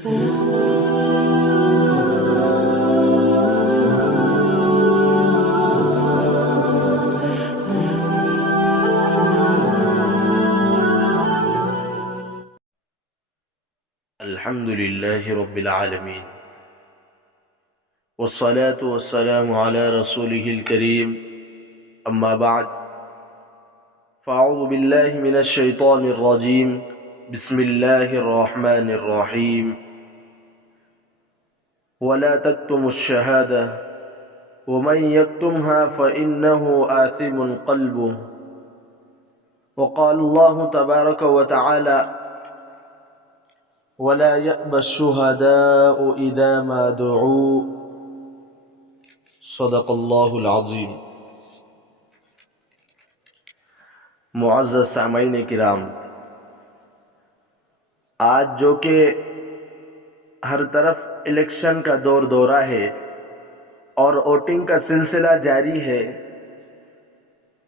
الحمد لله رب العالمين، والصلاة والسلام على رسوله الكريم، أما بعد، فأعوذ بالله من الشيطان الرجيم، بسم الله الرحمن الرحيم. ولا تكتموا الشهادة ومن يكتمها فإنه آثم قلبه. وقال الله تبارك وتعالى: ولا يأبى الشهداء إذا ما دعوا. صدق اللہ العظیم. معزز سامعین کرام، آج جو کہ ہر طرف الیکشن کا دورہ ہے اور ووٹنگ کا سلسلہ جاری ہے،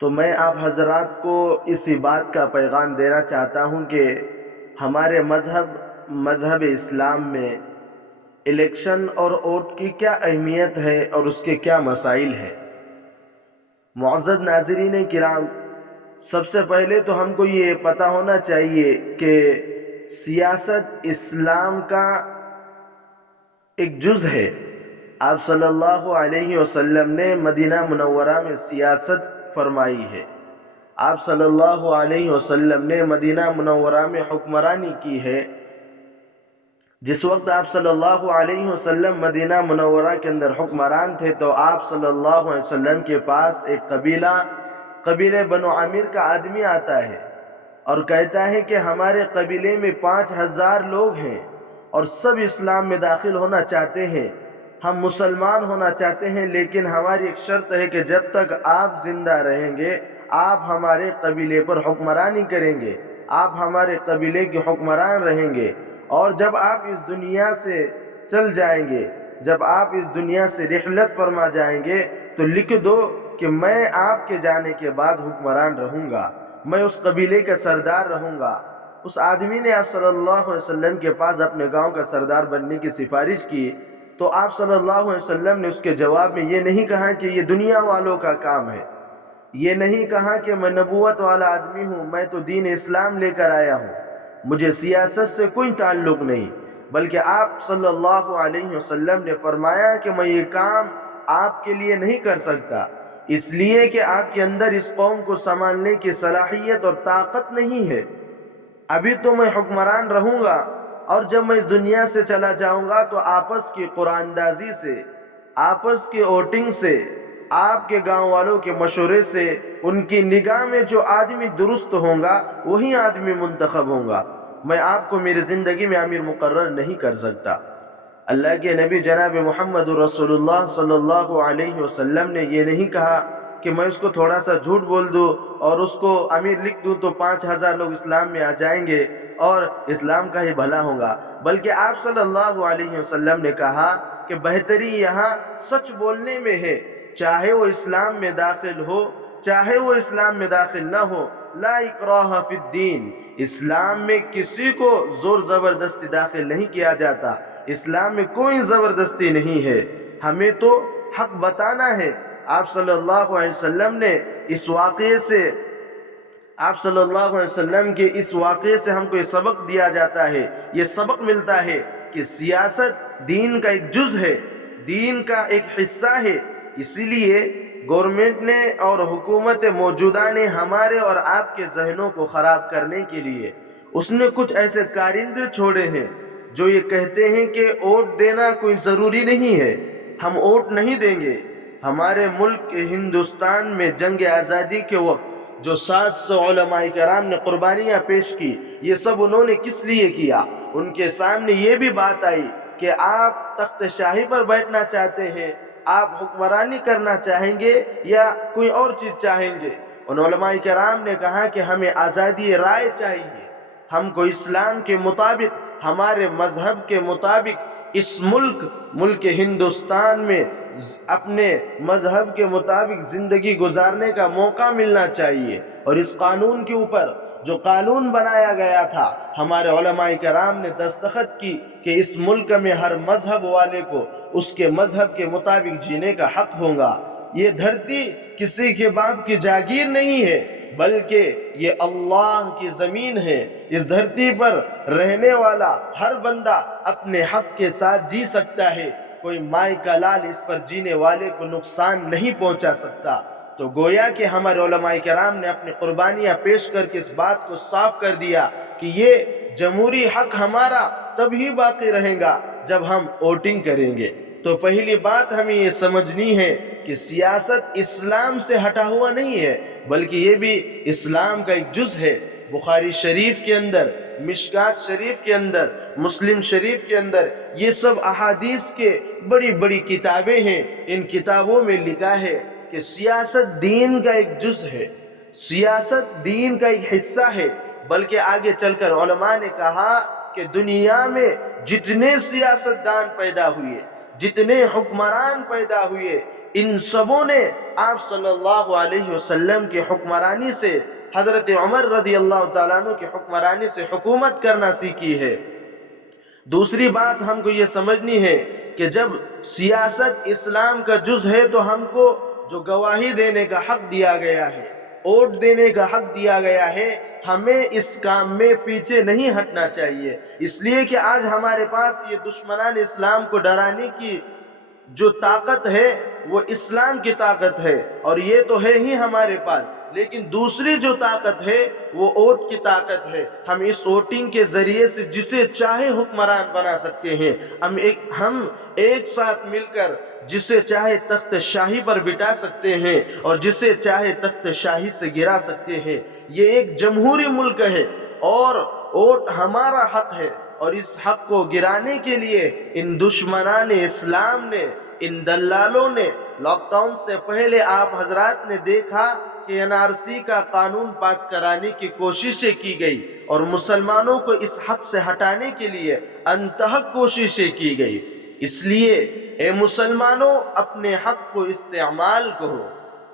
تو میں آپ حضرات کو اسی بات کا پیغام دینا چاہتا ہوں کہ ہمارے مذہب اسلام میں الیکشن اور ووٹ کی کیا اہمیت ہے اور اس کے کیا مسائل ہیں. معزز ناظرین کرام، سب سے پہلے تو ہم کو یہ پتہ ہونا چاہیے کہ سیاست اسلام کا ایک جز ہے. آپ صلی اللہ علیہ وسلم نے مدینہ منورہ میں سیاست فرمائی ہے. آپ صلی اللہ علیہ وسلم نے مدینہ منورہ میں حکمرانی کی ہے. جس وقت آپ صلی اللہ علیہ وسلم مدینہ منورہ کے اندر حکمران تھے تو آپ صلی اللہ علیہ وسلم کے پاس ایک قبیلہ بنو عامر کا آدمی آتا ہے اور کہتا ہے کہ ہمارے قبیلے میں 5000 لوگ ہیں اور سب اسلام میں داخل ہونا چاہتے ہیں، ہم مسلمان ہونا چاہتے ہیں، لیکن ہماری ایک شرط ہے کہ جب تک آپ زندہ رہیں گے آپ ہمارے قبیلے پر حکمرانی کریں گے، آپ ہمارے قبیلے کے حکمران رہیں گے، اور جب آپ اس دنیا سے چل جائیں گے، جب آپ اس دنیا سے رحلت فرما جائیں گے تو لکھ دو کہ میں آپ کے جانے کے بعد حکمران رہوں گا، میں اس قبیلے کا سردار رہوں گا. اس آدمی نے آپ صلی اللہ علیہ وسلم کے پاس اپنے گاؤں کا سردار بننے کی سفارش کی تو آپ صلی اللہ علیہ وسلم نے اس کے جواب میں یہ نہیں کہا کہ یہ دنیا والوں کا کام ہے، یہ نہیں کہا کہ میں نبوت والا آدمی ہوں، میں تو دین اسلام لے کر آیا ہوں، مجھے سیاست سے کوئی تعلق نہیں، بلکہ آپ صلی اللہ علیہ وسلم نے فرمایا کہ میں یہ کام آپ کے لیے نہیں کر سکتا، اس لیے کہ آپ کے اندر اس قوم کو سنبھالنے کی صلاحیت اور طاقت نہیں ہے. ابھی تو میں حکمران رہوں گا اور جب میں اس دنیا سے چلا جاؤں گا تو آپس کی قرآن اندازی سے، آپس کی ووٹنگ سے، آپ کے گاؤں والوں کے مشورے سے، ان کی نگاہ میں جو آدمی درست ہوں گا وہی آدمی منتخب ہوں گا. میں آپ کو میری زندگی میں امیر مقرر نہیں کر سکتا. اللہ کے نبی جناب محمد رسول اللہ صلی اللہ علیہ وسلم نے یہ نہیں کہا کہ میں اس کو تھوڑا سا جھوٹ بول دوں اور اس کو امیر لکھ دوں تو 5000 لوگ اسلام میں آ جائیں گے اور اسلام کا ہی بھلا ہوگا، بلکہ آپ صلی اللہ علیہ وسلم نے کہا کہ بہتری یہاں سچ بولنے میں ہے، چاہے وہ اسلام میں داخل ہو چاہے وہ اسلام میں داخل نہ ہو. لا اکراہ فی الدین، اسلام میں کسی کو زور زبردستی داخل نہیں کیا جاتا، اسلام میں کوئی زبردستی نہیں ہے، ہمیں تو حق بتانا ہے. آپ صلی اللہ علیہ وسلم نے اس واقعے سے آپ صلی اللہ علیہ وسلم کے اس واقعے سے ہم کو یہ سبق دیا جاتا ہے، یہ سبق ملتا ہے کہ سیاست دین کا ایک جز ہے، دین کا ایک حصہ ہے. اسی لیے گورنمنٹ نے اور حکومت موجودہ نے ہمارے اور آپ کے ذہنوں کو خراب کرنے کے لیے اس نے کچھ ایسے کارندے چھوڑے ہیں جو یہ کہتے ہیں کہ ووٹ دینا کوئی ضروری نہیں ہے، ہم ووٹ نہیں دیں گے. ہمارے ملک ہندوستان میں جنگ آزادی کے وقت جو 700 علماء کرام نے قربانیاں پیش کی، یہ سب انہوں نے کس لیے کیا؟ ان کے سامنے یہ بھی بات آئی کہ آپ تخت شاہی پر بیٹھنا چاہتے ہیں، آپ حکمرانی کرنا چاہیں گے یا کوئی اور چیز چاہیں گے؟ ان علماء کرام نے کہا کہ ہمیں آزادی رائے چاہیے، ہم کو اسلام کے مطابق، ہمارے مذہب کے مطابق اس ملک ہندوستان میں اپنے مذہب کے مطابق زندگی گزارنے کا موقع ملنا چاہیے، اور اس قانون کے اوپر جو قانون بنایا گیا تھا، ہمارے علماء کرام نے دستخط کی کہ اس ملک میں ہر مذہب والے کو اس کے مذہب کے مطابق جینے کا حق ہوگا۔ یہ دھرتی کسی کے باپ کی جاگیر نہیں ہے، بلکہ یہ اللہ کی زمین ہے۔ اس دھرتی پر رہنے والا ہر بندہ اپنے حق کے ساتھ جی سکتا ہے، کوئی مائی کا لال اس پر جینے والے کو نقصان نہیں پہنچا سکتا۔ تو گویا کہ ہمارے علماء کرام نے اپنی قربانیاں پیش کر کے اس بات کو صاف کر دیا کہ یہ جمہوری حق ہمارا تب ہی باقی رہے گا جب ہم ووٹنگ کریں گے۔ تو پہلی بات ہمیں یہ سمجھنی ہے کہ سیاست اسلام سے ہٹا ہوا نہیں ہے، بلکہ یہ بھی اسلام کا ایک جز ہے۔ بخاری شریف کے اندر، مشکات شریف کے اندر، مسلم شریف کے اندر یہ سب احادیث کے بڑی بڑی کتابیں ہیں۔ ان کتابوں میں لکھا ہے کہ سیاست دین کا ایک جز ہے، سیاست دین کا ایک حصہ ہے۔ بلکہ آگے چل کر علماء نے کہا کہ دنیا میں جتنے سیاستدان پیدا ہوئے، جتنے حکمران پیدا ہوئے، ان سبوں نے آپ صلی اللہ علیہ وسلم کی حکمرانی سے، حضرت عمر رضی اللہ تعالیٰ عنہ کی حکمرانی سے حکومت کرنا سیکھی ہے۔ دوسری بات ہم کو یہ سمجھنی ہے کہ جب سیاست اسلام کا جز ہے تو ہم کو جو گواہی دینے کا حق دیا گیا ہے، ووٹ دینے کا حق دیا گیا ہے، ہمیں اس کام میں پیچھے نہیں ہٹنا چاہیے۔ اس لیے کہ آج ہمارے پاس یہ دشمنان اسلام کو ڈرانے کی جو طاقت ہے وہ اسلام کی طاقت ہے، اور یہ تو ہے ہی ہمارے پاس، لیکن دوسری جو طاقت ہے وہ ووٹ کی طاقت ہے۔ ہم اس ووٹنگ کے ذریعے سے جسے چاہے حکمران بنا سکتے ہیں۔ ہم ایک ساتھ مل کر جسے چاہے تخت شاہی پر بٹھا سکتے ہیں اور جسے چاہے تخت شاہی سے گرا سکتے ہیں۔ یہ ایک جمہوری ملک ہے اور ووٹ ہمارا حق ہے، اور اس حق کو گرانے کے لیے ان دشمنان اسلام نے، ان دلالوں نے، لاک ڈاؤن سے پہلے آپ حضرات نے دیکھا کہ NRC کا قانون پاس کرانے کی کوششیں کی گئی اور مسلمانوں کو اس حق سے ہٹانے کے لیے انتہک کوششیں کی گئی۔ اس لیے اے مسلمانوں، اپنے حق کو استعمال کرو،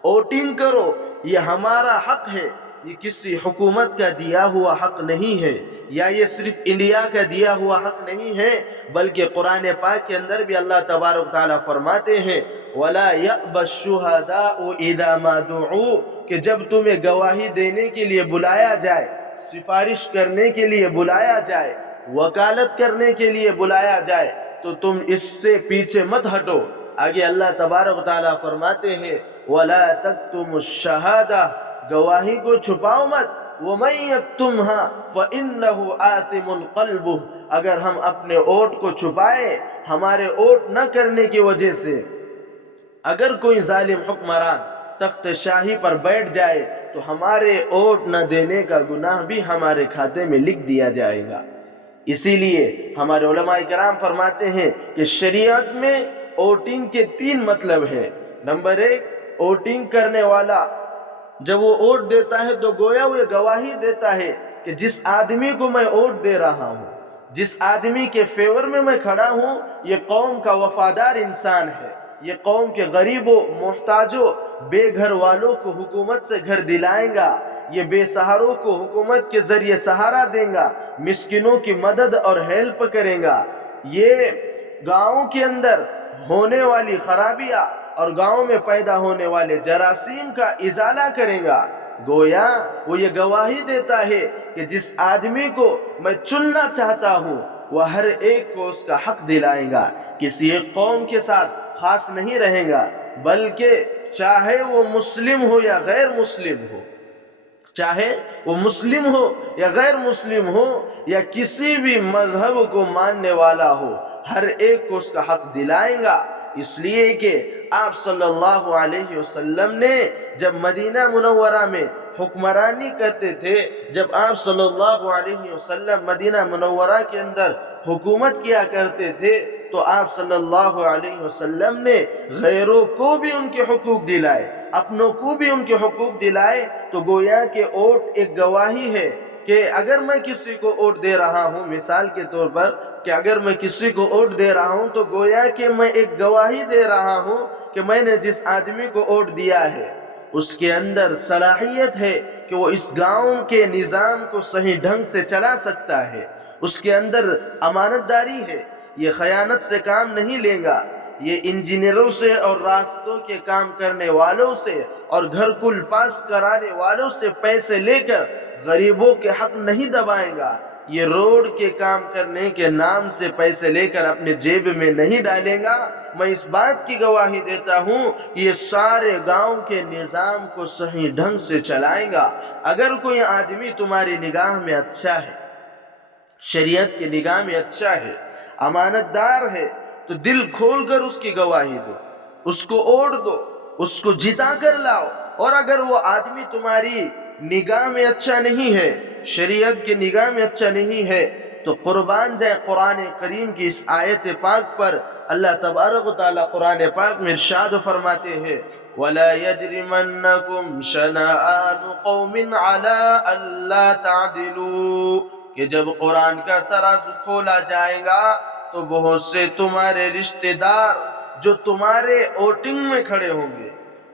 ووٹنگ کرو، یہ ہمارا حق ہے، یہ کسی حکومت کا دیا ہوا حق نہیں ہے، یا یہ صرف انڈیا کا دیا ہوا حق نہیں ہے، بلکہ قرآن پاک کے اندر بھی اللہ تبارک و تعالیٰ فرماتے ہیں وَلَا يَأْبَ الشُّهَدَاءُ إِذَا مَا دُعُوا، کہ جب تمہیں گواہی دینے کے لیے بلایا جائے، سفارش کرنے کے لیے بلایا جائے، وکالت کرنے کے لیے بلایا جائے، تو تم اس سے پیچھے مت ہٹو۔ آگے اللہ تبارک و تعالیٰ فرماتے ہیں وَلَا تَكْتُمُوا الشَّهَادَةَ، گواہی کو چھپاؤ مت، وَمَن يَكْتُمْهَا فَإِنَّهُ آثِمٌ قَلْبُهُ، اگر ہم اپنے ووٹ کو چھپائے، ہمارے ووٹ نہ کرنے کی وجہ سے اگر کوئی ظالم حکمران تخت شاہی پر بیٹھ جائے تو ہمارے ووٹ نہ دینے کا گناہ بھی ہمارے کھاتے میں لکھ دیا جائے گا۔ اسی لیے ہمارے علماء کرام فرماتے ہیں کہ شریعت میں ووٹنگ کے 3 مطلب ہیں۔ نمبر 1، ووٹنگ کرنے والا جب وہ ووٹ دیتا ہے تو گویا وہ گواہی دیتا ہے کہ جس آدمی کو میں ووٹ دے رہا ہوں، جس آدمی کے فیور میں میں کھڑا ہوں، یہ قوم کا وفادار انسان ہے، یہ قوم کے غریبوں، محتاجوں، بے گھر والوں کو حکومت سے گھر دلائے گا، یہ بے سہاروں کو حکومت کے ذریعے سہارا دے گا، مسکینوں کی مدد اور ہیلپ کرے گا، یہ گاؤں کے اندر ہونے والی خرابیاں اور گاؤں میں پیدا ہونے والے جراثیم کا ازالہ کرے گا۔ گویا وہ یہ گواہی دیتا ہے کہ جس آدمی کو میں چننا چاہتا ہوں وہ ہر ایک کو اس کا حق دلائے گا، کسی ایک قوم کے ساتھ خاص نہیں رہے گا، بلکہ چاہے وہ مسلم ہو یا غیر مسلم ہو، چاہے وہ مسلم ہو یا غیر مسلم ہو یا کسی بھی مذہب کو ماننے والا ہو، ہر ایک کو اس کا حق دلائے گا۔ اس لیے کہ آپ صلی اللہ علیہ وسلم نے جب مدینہ منورہ میں حکمرانی کرتے تھے، جب آپ صلی اللہ علیہ وسلم مدینہ منورہ کے اندر حکومت کیا کرتے تھے، تو آپ صلی اللہ علیہ وسلم نے غیروں کو بھی ان کے حقوق دلائے، اپنوں کو بھی ان کے حقوق دلائے۔ تو گویا کہ ووٹ ایک گواہی ہے کہ اگر میں کسی کو ووٹ دے رہا ہوں، مثال کے طور پر کہ اگر میں کسی کو ووٹ دے رہا ہوں تو گویا کہ میں ایک گواہی دے رہا ہوں کہ میں نے جس آدمی کو ووٹ دیا ہے اس کے اندر صلاحیت ہے کہ وہ اس گاؤں کے نظام کو صحیح ڈھنگ سے چلا سکتا ہے، اس کے اندر امانت داری ہے، یہ خیانت سے کام نہیں لے گا، یہ انجینئروں سے اور راستوں کے کام کرنے والوں سے اور گھر کل پاس کرانے والوں سے پیسے لے کر غریبوں کے حق نہیں دبائے گا، یہ روڈ کے کام کرنے کے نام سے پیسے لے کر اپنے جیب میں نہیں ڈالے گا۔ میں اس بات کی گواہی دیتا ہوں یہ سارے گاؤں کے نظام کو صحیح ڈھنگ سے چلائے گا۔ اگر کوئی آدمی تمہاری نگاہ میں اچھا ہے، شریعت کی نگاہ میں اچھا ہے، امانت دار ہے، تو دل کھول کر اس کی گواہی دو، اس کو ووٹ دو، اس کو جتا کر لاؤ۔ اور اگر وہ آدمی تمہاری نگاہ میں اچھا نہیں ہے، شریعت کی نگاہ میں اچھا نہیں ہے، تو قربان جائے قرآن کریم کی اس آیت پاک پر۔ اللہ تبارک و تعالیٰ قرآن پاک میں ارشاد فرماتے ہیں وَلَا يَجْرِمَنَّكُمْ شَنَآنُ قَوْمٍ عَلَىٰ أَلَّا تَعْدِلُوا، کہ جب قرآن کا ترازو کھولا جائے گا تو بہت سے تمہارے رشتہ دار جو تمہارے ووٹنگ میں کھڑے ہوں گے،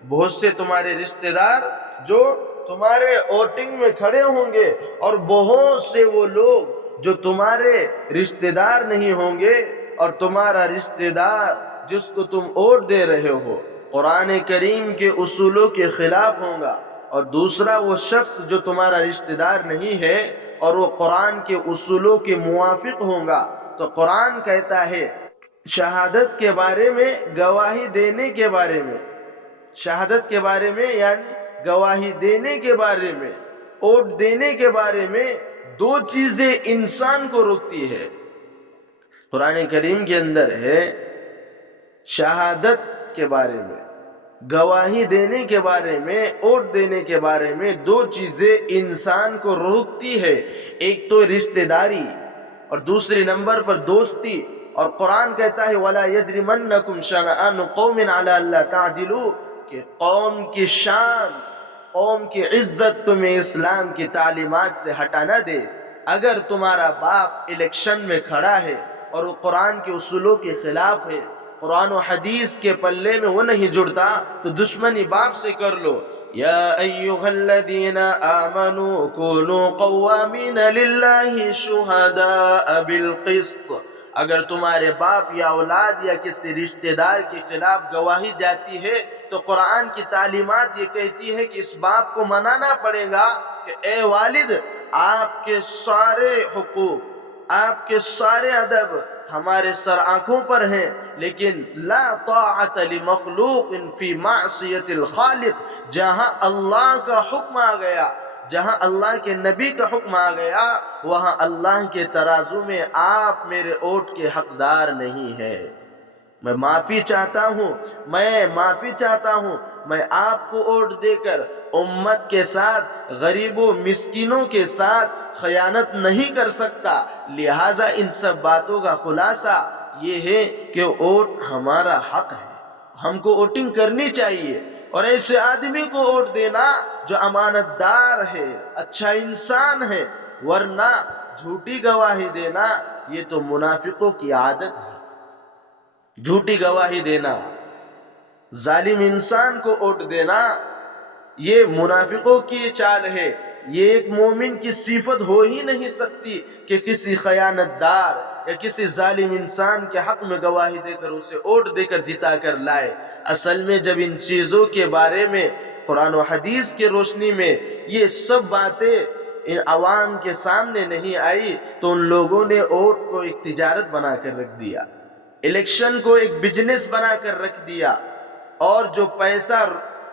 بہت سے تمہارے رشتہ دار جو تمہارے ووٹنگ میں کھڑے ہوں گے، اور بہت سے وہ لوگ جو تمہارے رشتہ دار نہیں ہوں گے، اور تمہارا رشتہ دار جس کو تم ووٹ دے رہے ہو قرآن کریم کے اصولوں کے خلاف ہوگا، اور دوسرا وہ شخص جو تمہارا رشتہ دار نہیں ہے اور وہ قرآن کے اصولوں کے موافق ہوگا، تو قرآن کہتا ہے شہادت کے بارے میں، گواہی دینے کے بارے میں، شہادت کے بارے میں یعنی گواہی دینے کے بارے میں، ووٹ دینے کے بارے میں دو چیزیں انسان کو روکتی ہے۔ قرآن کریم کے اندر ہے شہادت کے بارے میں، گواہی دینے کے بارے میں، ووٹ دینے کے بارے میں دو چیزیں انسان کو روکتی ہے، ایک تو رشتہ داری اور دوسری نمبر پر دوستی۔ اور قرآن کہتا ہے وَلَا يَجْرِمَنَّكُمْ شَنَآنُ قَوْمٍ عَلَىٰ أَلَّا تَعْدِلُوا، کہ قوم کی شان، قوم کی عزت تمہیں اسلام کی تعلیمات سے ہٹا نہ دے۔ اگر تمہارا باپ الیکشن میں کھڑا ہے اور وہ قرآن کے اصولوں کے خلاف ہے، قرآن و حدیث کے پلے میں وہ نہیں جڑتا، تو دشمنی باپ سے کر لو۔ یا ایھا الذین آمنوا کونوا قوامین للہ شہداء بالقسط، اگر تمہارے باپ یا اولاد یا کسی رشتہ دار کے خلاف گواہی جاتی ہے تو قرآن کی تعلیمات یہ کہتی ہے کہ اس باپ کو منانا پڑے گا کہ اے والد، آپ کے سارے حقوق، آپ کے سارے ادب ہمارے سر آنکھوں پر ہیں، لیکن لا طاعت لمخلوق فی معصیت الخالق، جہاں اللہ کا حکم آ گیا، جہاں اللہ کے نبی کا حکم آ گیا، وہاں اللہ کے ترازو میں آپ میرے ووٹ کے حقدار نہیں ہے۔ میں معافی چاہتا ہوں، میں آپ کو ووٹ دے کر امت کے ساتھ، غریبوں مسکینوں کے ساتھ خیانت نہیں کر سکتا۔ لہٰذا ان سب باتوں کا خلاصہ یہ ہے کہ ووٹ ہمارا حق ہے، ہم کو ووٹنگ کرنی چاہیے، اور ایسے آدمی کو ووٹ دینا جو امانت دار ہے، اچھا انسان ہے، ورنہ جھوٹی گواہی دینا یہ تو منافقوں کی عادت ہے۔ جھوٹی گواہی دینا، ظالم انسان کو ووٹ دینا، یہ منافقوں کی چال ہے۔ یہ ایک مومن کی صفت ہو ہی نہیں سکتی کہ کسی خیانت دار یا کسی ظالم انسان کے حق میں گواہی دے کر اسے ووٹ دے کر جتا کر لائے۔ اصل میں جب ان چیزوں کے بارے میں قرآن و حدیث کی روشنی میں یہ سب باتیں ان عوام کے سامنے نہیں آئی تو ان لوگوں نے ووٹ کو ایک تجارت بنا کر رکھ دیا، الیکشن کو ایک بزنس بنا کر رکھ دیا، اور جو پیسہ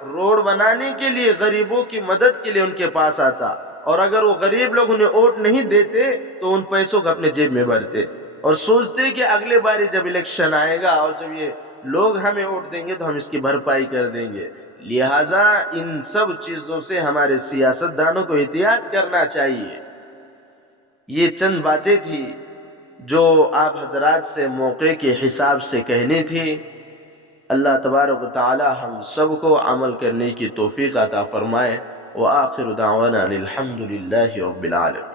روڈ بنانے کے لیے غریبوں کی مدد کے لیے ان کے پاس آتا، اور اگر وہ غریب لوگ انہیں ووٹ نہیں دیتے تو ان پیسوں کو اپنے جیب میں بھرتے اور سوچتے کہ اگلے باری جب الیکشن آئے گا اور جب یہ لوگ ہمیں ووٹ دیں گے تو ہم اس کی بھرپائی کر دیں گے۔ لہٰذا ان سب چیزوں سے ہمارے سیاست دانوں کو احتیاط کرنا چاہیے۔ یہ چند باتیں تھی جو آپ حضرات سے موقع کے حساب سے کہنی تھی۔ اللہ تبارک و تعالی ہم سب کو عمل کرنے کی توفیق عطا فرمائے۔ وآخر دعوانا الحمد للہ رب العالمین۔